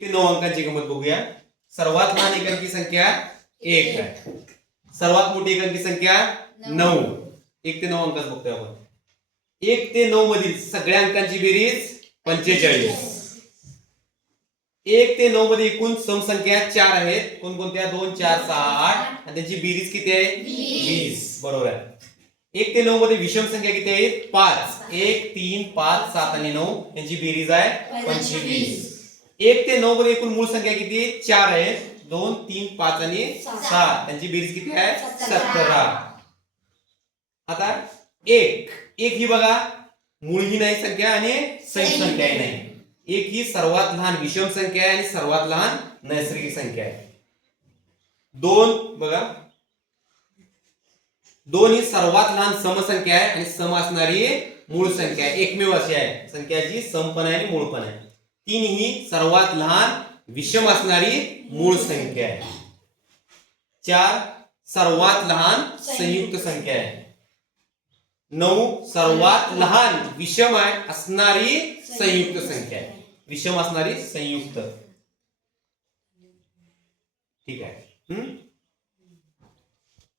ते 9 अंकांची गंमत बघूया. सर्वात लहान एकांकी संख्या 1 आहे. सर्वात मोठी एकांकी संख्या 9. 1 ते 9 अंकाच बघतोय आपण. 1 ते 9 मधील सगळ्या अंकांची बेरीज 45. 1 ते 9 मध्ये एकूण समसंख्या 4 आहेत. कोणकोणत्या? 2 4 6 8 आणि त्यांची बेरीज किती आहे? 20. बरोबर आहे. 1 ते 9 मध्ये विषम संख्या किती आहेत? 5. 1 3 5 7 आणि 9 यांची बेरीज आहे 25. 1 ते 9 मध्ये एकूण मूळ संख्या किती? 4 आहेत. 2 3 5 आणि 6 त्यांची बेरीज किती आहे? 17. आता 1 ही बघा मूळ ही नाही संख्या आणि संयुक्त संख्याही नाही. 1 ही सर्वात लहान विषम संख्या आहे आणि सर्वात लहान नैसर्गिक संख्या आहे. 2 बघा 2 ही सर्वात लहान समसंख्या आहे आणि सम असणारी मूळ संख्या आहे. एकमेव अशी आहे संख्या जी सम पण आहे आणि मूळ पण आहे. 3 ही सर्वात लहान विषम असणारी मूळ संख्या आहे. 4 सर्वात लहान संयुक्त संख्या आहे. 9 सर्वात लहान विषम असणारी संयुक्त संख्या आहे. विषम असणारी संयुक्त. ठीक आहे.